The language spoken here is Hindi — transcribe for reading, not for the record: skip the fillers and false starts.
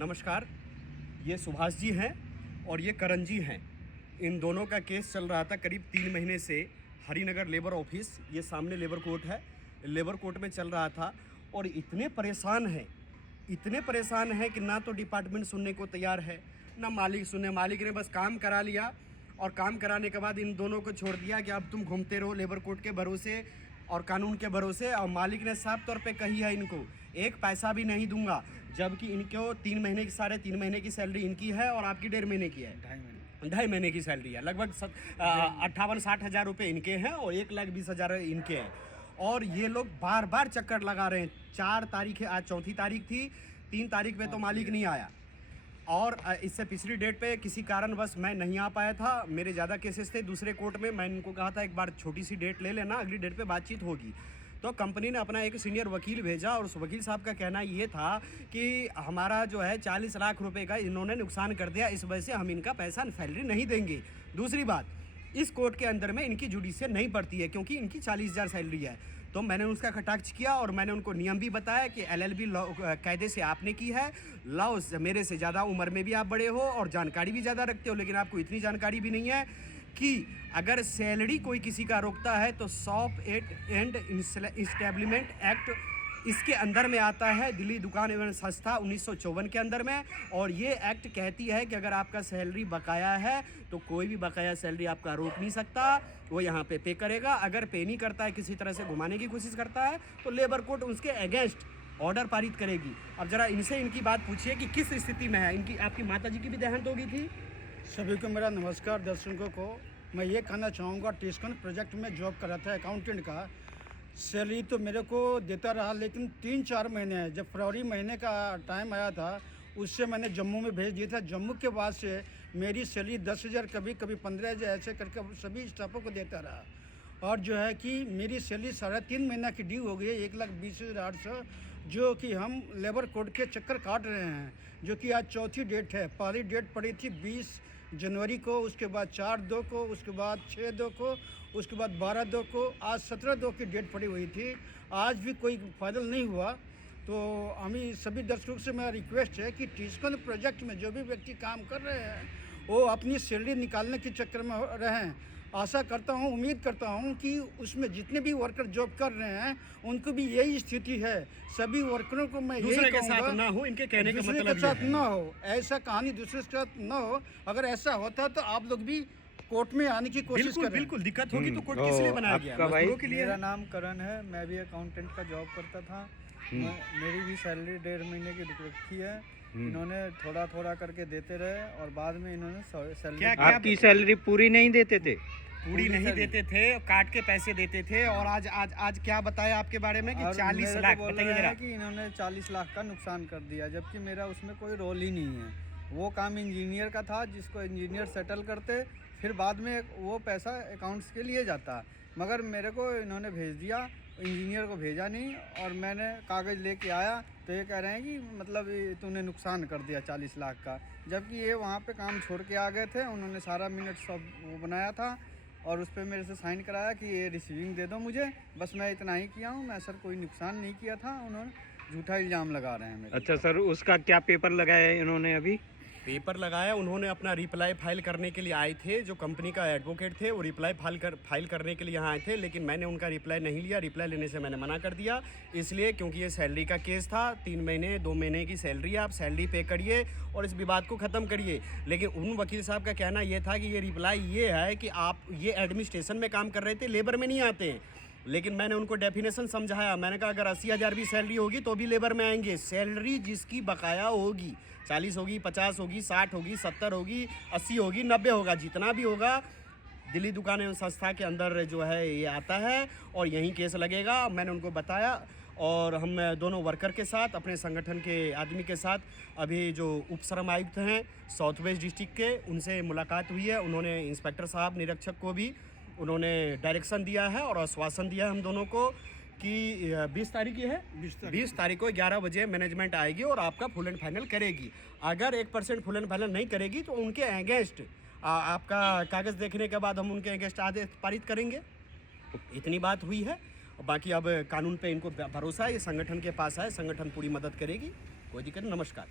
नमस्कार, ये सुभाष जी हैं और ये करण जी हैं। इन दोनों का केस चल रहा था करीब 3 महीने से हरिनगर लेबर ऑफिस, ये सामने लेबर कोर्ट है, लेबर कोर्ट में चल रहा था। और इतने परेशान हैं कि ना तो डिपार्टमेंट सुनने को तैयार है, ना मालिक सुने। मालिक ने बस काम करा लिया और काम कराने के बाद इन दोनों को छोड़ दिया कि अब तुम घूमते रहो लेबर कोर्ट के भरोसे और कानून के भरोसे। और मालिक ने साफ तौर पे कही है इनको, एक पैसा भी नहीं दूंगा, जबकि इनको 3 महीने की 3.5 महीने की सैलरी इनकी है और आपकी 1.5 महीने की है, 2.5 महीने की सैलरी है। लगभग 58-60 हज़ार रुपये इनके हैं और 1,20,000 इनके हैं। और ये लोग बार बार चक्कर लगा रहे हैं। 4 तारीख है, आज 4थी तारीख थी, 3 तारीख पे तो मालिक नहीं आया। और इससे पिछली डेट पे किसी कारणवश मैं नहीं आ पाया था, मेरे ज़्यादा केसेस थे दूसरे कोर्ट में। मैं इनको कहा था एक बार छोटी सी डेट ले लेना, अगली डेट पे बातचीत होगी। तो कंपनी ने अपना एक सीनियर वकील भेजा और उस वकील साहब का कहना ये था कि हमारा जो है 40 लाख रुपए का इन्होंने नुकसान कर दिया, इस वजह से हम इनका पैसा सैलरी नहीं देंगे। दूसरी बात, इस कोर्ट के अंदर में इनकी जुडिशियल नहीं पड़ती है क्योंकि इनकी 40,000 सैलरी है। तो मैंने उसका कटाक्ष किया और मैंने उनको नियम भी बताया कि LLB लॉ कायदे से आपने की है, लॉ मेरे से ज़्यादा उम्र में भी आप बड़े हो और जानकारी भी ज़्यादा रखते हो, लेकिन आपको इतनी जानकारी भी नहीं है कि अगर सैलरी कोई किसी का रोकता है तो शॉप एंड इस्टेब्लिशमेंट एक्ट इसके अंदर में आता है, दिल्ली दुकान एवं संस्था 1954 के अंदर में। और ये एक्ट कहती है कि अगर आपका सैलरी बकाया है तो कोई भी बकाया सैलरी आपका रोक नहीं सकता, वो यहाँ पे करेगा। अगर पे नहीं करता है, किसी तरह से घुमाने की कोशिश करता है, तो लेबर कोर्ट उसके अगेंस्ट ऑर्डर पारित करेगी। अब जरा इनसे इनकी बात पूछिए कि किस स्थिति में है। इनकी आपकी माता जी की भी देहांत हो गई थी। सभी को मेरा नमस्कार। दर्शकों को मैं ये कहना चाहूँगा, टिस्कन प्रोजेक्ट में जॉब कर रहा था अकाउंटेंट का। सैलरी तो मेरे को देता रहा, लेकिन 3-4 महीने, जब फरवरी महीने का टाइम आया था उससे मैंने जम्मू में भेज दिया था। जम्मू के बाद से मेरी सैलरी 10,000, कभी 15,000 ऐसे करके सभी स्टाफों को देता रहा। और जो है कि मेरी सैलरी 3.5 महीना की ड्यू हो गई है, 1,20,800, जो कि हम लेबर कोड के चक्कर काट रहे हैं। जो कि आज 4थी डेट है। पहली डेट पड़ी थी 20 जनवरी को, उसके बाद 4/2 को, उसके बाद 6/2 को, उसके बाद 12/2 को, आज 17/2 की डेट पड़ी हुई थी। आज भी कोई फाइनल नहीं हुआ। तो हमें सभी दर्शकों से मेरा रिक्वेस्ट है कि टिस्कन प्रोजेक्ट में जो भी व्यक्ति काम कर रहे हैं वो अपनी सैलरी निकालने के चक्कर में रहें। आशा करता हूं, उम्मीद करता हूं कि उसमें जितने भी वर्कर जॉब कर रहे हैं उनको भी यही स्थिति है। सभी वर्करों को मैं यही कहूँगा, दूसरे के साथ ना हो, इनके कहने का मतलब के साथ ना हो, ऐसा कहानी दूसरे के साथ ना हो। अगर ऐसा होता तो आप लोग भी कोर्ट में आने की कोशिश करें। बिल्कुल दिक्कत होगी तो कोर्ट किस लिए बनाया गया? मजदूरों के लिए। मेरा नाम करण है, मैं भी अकाउंटेंट का जॉब करता था। मेरी भी सैलरी 1.5 महीने की रखी है। इन्होंने थोड़ा थोड़ा करके देते रहे और बाद में इन्होंने सैलरी। आपकी सैलरी पूरी नहीं देते थे? पूरी नहीं देते थे, काट के पैसे देते थे। और आज क्या बताया आपके बारे में कि 40 लाख, बताइए जरा। कि इन्होंने 40 लाख का नुकसान कर दिया, जबकि मेरा उसमें कोई रोल ही नहीं है। वो काम इंजीनियर का था जिसको इंजीनियर सेटल करते, फिर बाद में वो पैसा अकाउंट्स के लिए जाता। मगर मेरे को इन्होंने भेज दिया, इंजीनियर को भेजा नहीं। और मैंने कागज़ लेके आया तो ये कह रहे हैं कि मतलब तूने नुकसान कर दिया 40 लाख का, जबकि ये वहाँ पे काम छोड़ के आ गए थे। उन्होंने सारा मिनट सब वो बनाया था और उस पर मेरे से साइन कराया कि ये रिसीविंग दे दो मुझे। बस मैं इतना ही किया हूँ, मैं सर कोई नुकसान नहीं किया था। उन्होंने झूठा इल्ज़ाम लगा रहे हैं मेरे। अच्छा सर, उसका क्या पेपर लगाया है इन्होंने? अभी पेपर लगाया, उन्होंने अपना रिप्लाई फाइल करने के लिए आए थे। जो कंपनी का एडवोकेट थे वो रिप्लाई फाइल करने के लिए यहाँ आए थे, लेकिन मैंने उनका रिप्लाई नहीं लिया। रिप्लाई लेने से मैंने मना कर दिया, इसलिए क्योंकि ये सैलरी का केस था। 3 महीने 2 महीने की सैलरी है, आप सैलरी पे करिए और इस विवाद को ख़त्म करिए। लेकिन उन वकील साहब का कहना ये था कि ये रिप्लाई ये है कि आप ये एडमिनिस्ट्रेशन में काम कर रहे थे, लेबर में नहीं आते हैं। लेकिन मैंने उनको डेफिनेशन समझाया। मैंने कहा अगर 80,000 भी सैलरी होगी तो भी लेबर में आएंगे। सैलरी जिसकी बकाया होगी, 40 होगी, 50 होगी, 60 होगी, 70 होगी, 80 होगी, 90 होगा, जितना भी होगा, दिल्ली दुकान एवं संस्था के अंदर जो है ये आता है और यहीं केस लगेगा। मैंने उनको बताया और हम दोनों वर्कर के साथ, अपने संगठन के आदमी के साथ, अभी जो उप श्रम आयुक्त हैं साउथ वेस्ट डिस्ट्रिक्ट के, उनसे मुलाकात हुई है। उन्होंने इंस्पेक्टर साहब, निरीक्षक को भी उन्होंने डायरेक्शन दिया है और आश्वासन दिया है हम दोनों को कि 20 तारीख की है, 20 तारीख को 11 बजे मैनेजमेंट आएगी और आपका फुल एंड फाइनल करेगी। अगर 1% फुल एंड फाइनल नहीं करेगी तो उनके अगेंस्ट आपका कागज़ देखने के बाद हम उनके अगेंस्ट आदेश पारित करेंगे। इतनी बात हुई है। बाकी अब कानून पे इनको भरोसा है, ये संगठन के पास है, संगठन पूरी मदद करेगी, कोई दिक्कत नहीं। नमस्कार।